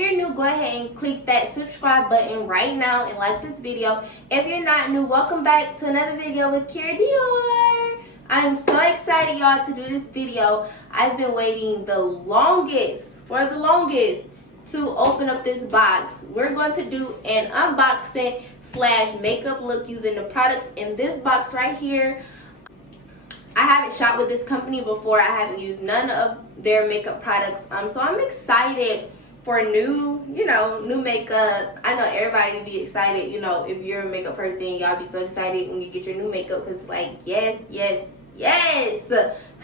you're new, go ahead and click that subscribe button right now and like this video. If you're not new, welcome back to another video with KERA DIOR. I am so excited, y'all, to do this video. I've been waiting the longest to open up this box. We're going to do an unboxing / makeup look using the products in this box right here. I haven't shopped with this company before. I haven't used none of their makeup products. So I'm excited for new makeup. I know everybody be excited, if you're a makeup person, y'all be so excited when you get your new makeup, because like, yes,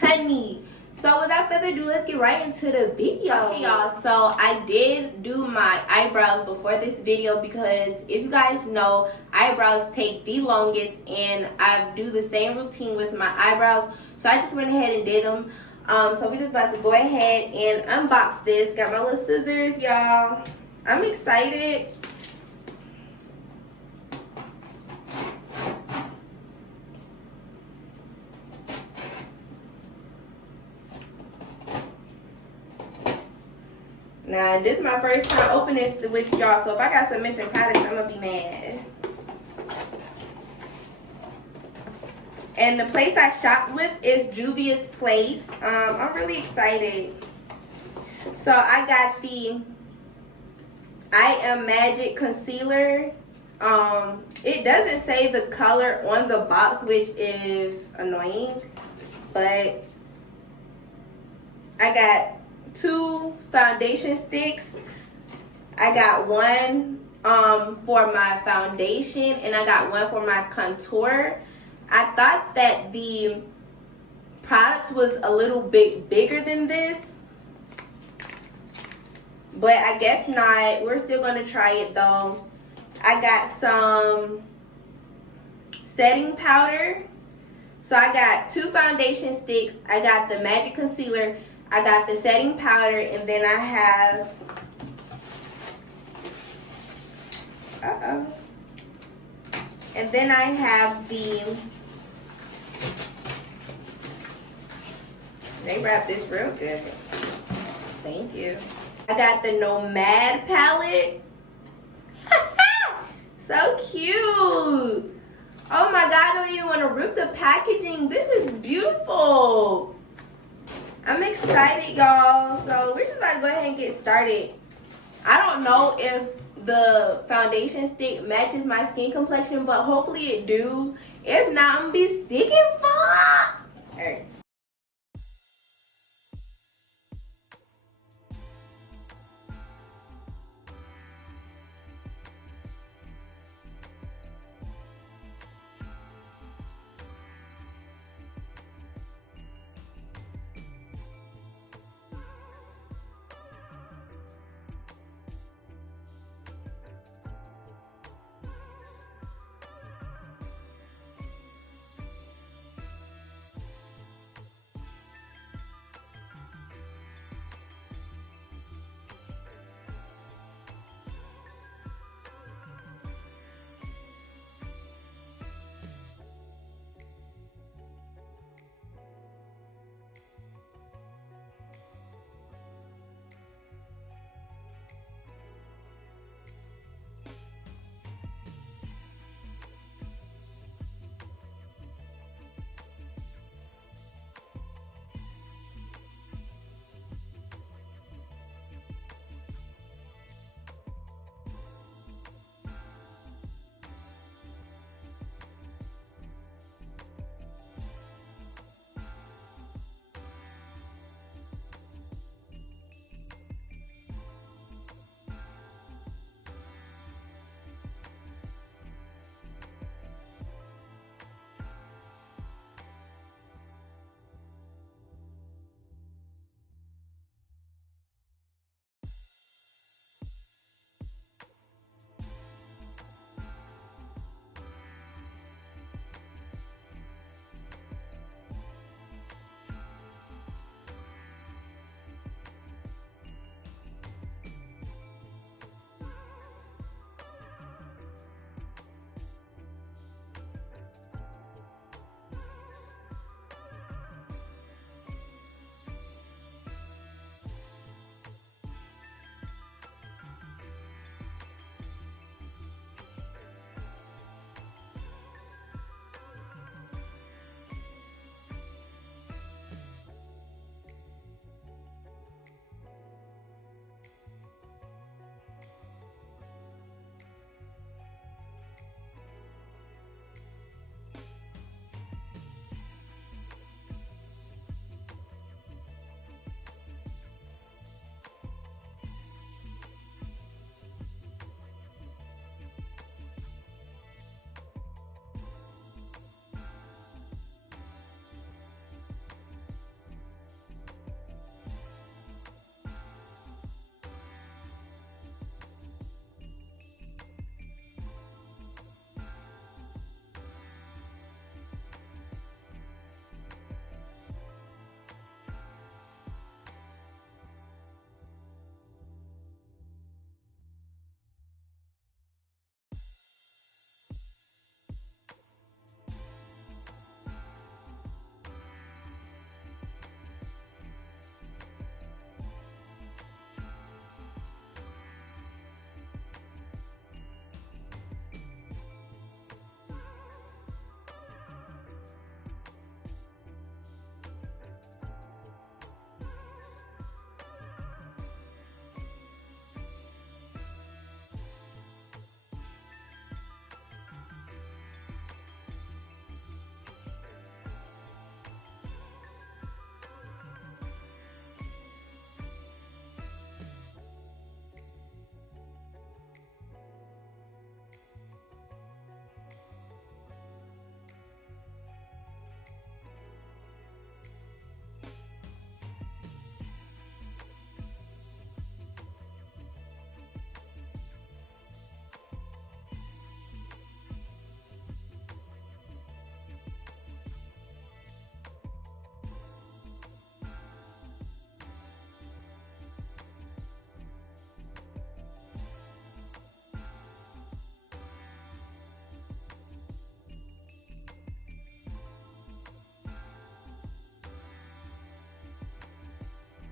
honey. So without further ado, let's get right into the video. Okay, y'all, so I did do my eyebrows before this video because if you guys know, eyebrows take the longest, and I do the same routine with my eyebrows. So I just went ahead and did them. So we just about to go ahead and unbox this. Got my little scissors, y'all. I'm excited. Now, this is my first time opening this with y'all, so if I got some missing products, I'm gonna be mad. And the place I shopped with is JUVIA'S Place. I'm really excited. So I got the I Am Magic Concealer. It doesn't say the color on the box, which is annoying, but I got 2 foundation sticks. I got one for my foundation, and I got one for my contour. I thought that the products was a little bit bigger than this, but I guess not. We're still gonna try it though. I got some setting powder. So I got 2 foundation sticks. I got the magic concealer. I got the setting powder, and then I have and then I have the, they wrapped this real good. Thank you. I got the Nomad palette. So cute. Oh my god, I don't even want to rip the packaging. This is beautiful. I'm excited, y'all. So we're just about to go ahead and get started. I don't know if the foundation stick matches my skin complexion, but hopefully it do. If not, I'm gonna be sick and fuck. Alright.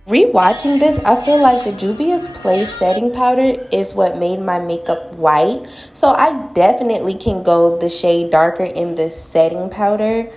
Rewatching this, I feel like the Juvia's Place setting powder is what made my makeup white. So I definitely can go the shade darker in the setting powder.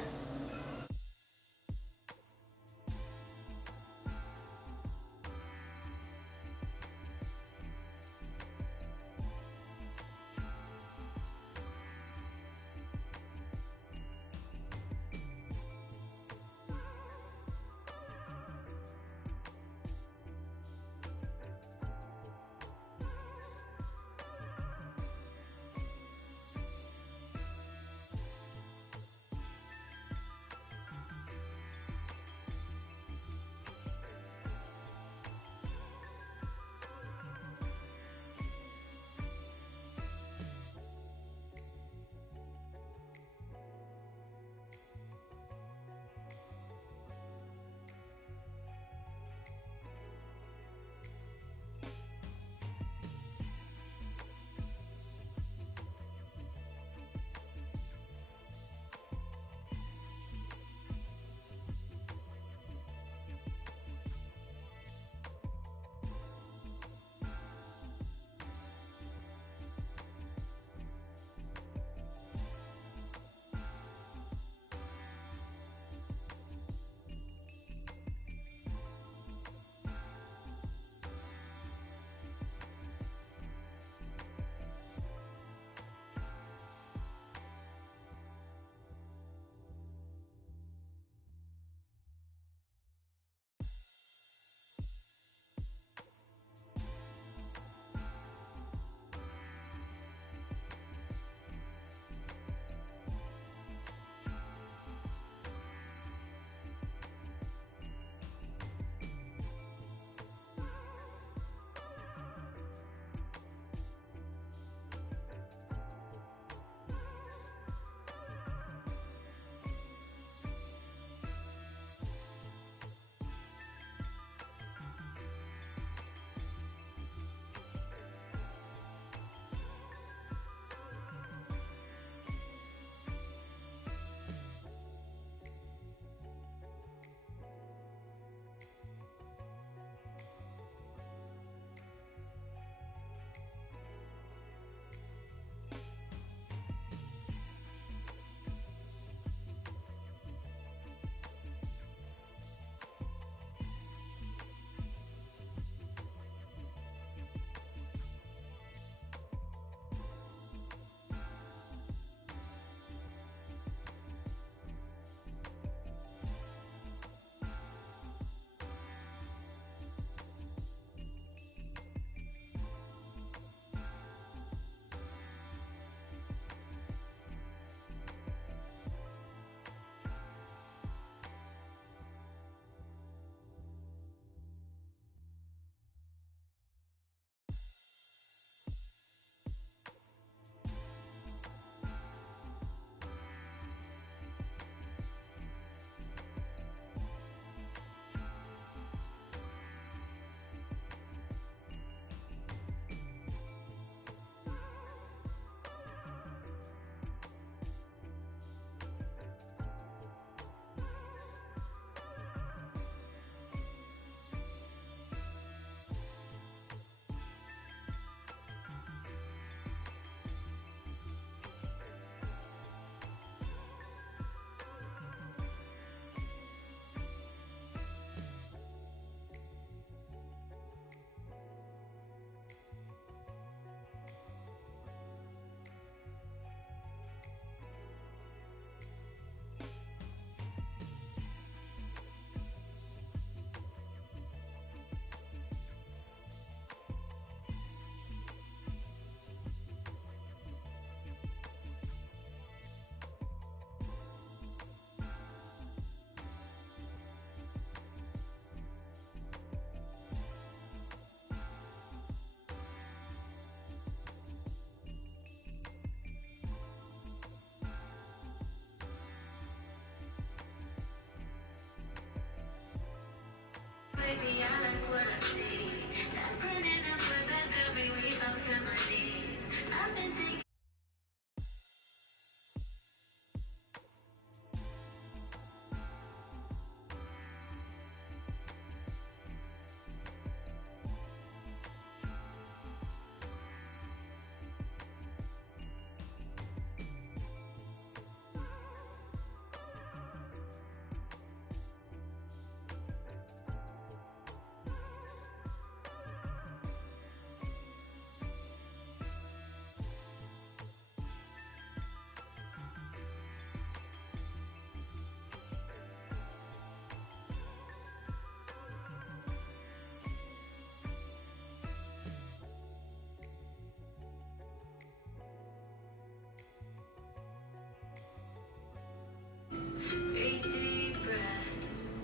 3 deep breaths.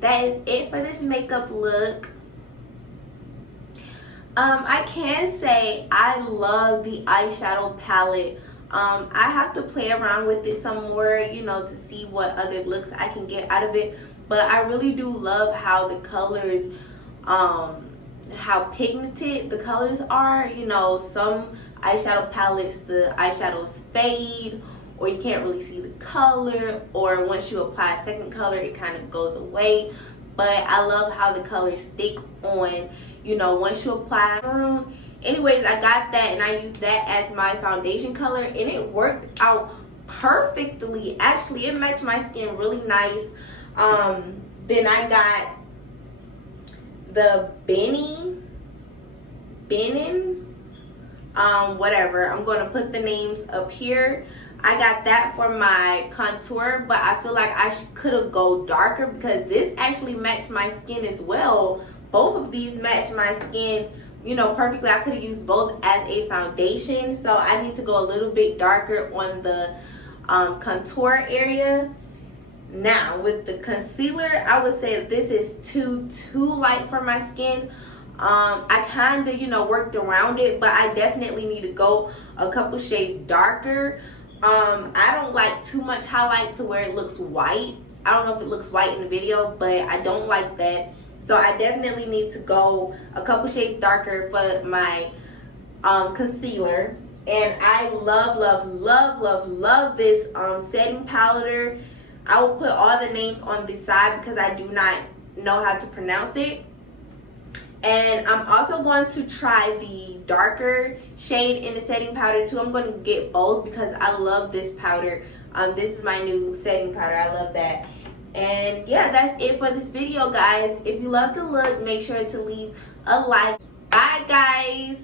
That is it for this makeup look. I can say I love the eyeshadow palette. I have to play around with it some more, you know, to see what other looks I can get out of it. But I really do love how the colors, how pigmented the colors are. You know, some eyeshadow palettes, the eyeshadows fade, or you can't really see the color, or once you apply a second color, it kind of goes away. But I love how the colors stick on, you know, once you apply maroon. Anyways, I got that and I used that as my foundation color, and it worked out perfectly. Actually, it matched my skin really nice. Then I got the Benin, whatever. I'm going to put the names up here. I got that for my contour, but I feel like I could have go darker because this actually matched my skin as well. Both of these matched my skin, you know, perfectly. I could have used both as a foundation, so I need to go a little bit darker on the contour area. Now with the concealer, I would say this is too light for my skin. I kind of, you know, worked around it, but I definitely need to go a couple shades darker. I don't like too much highlight to where it looks white. I don't know if it looks white in the video, but I don't like that. So I definitely need to go a couple shades darker for my concealer. And I love this setting powder. I will put all the names on this side because I do not know how to pronounce it. And I'm also going to try the darker shade in the setting powder too. I'm going to get both because I love this powder. This is my new setting powder. I love that. And yeah, that's it for this video, guys. If you love the look, make sure to leave a like. Bye, guys.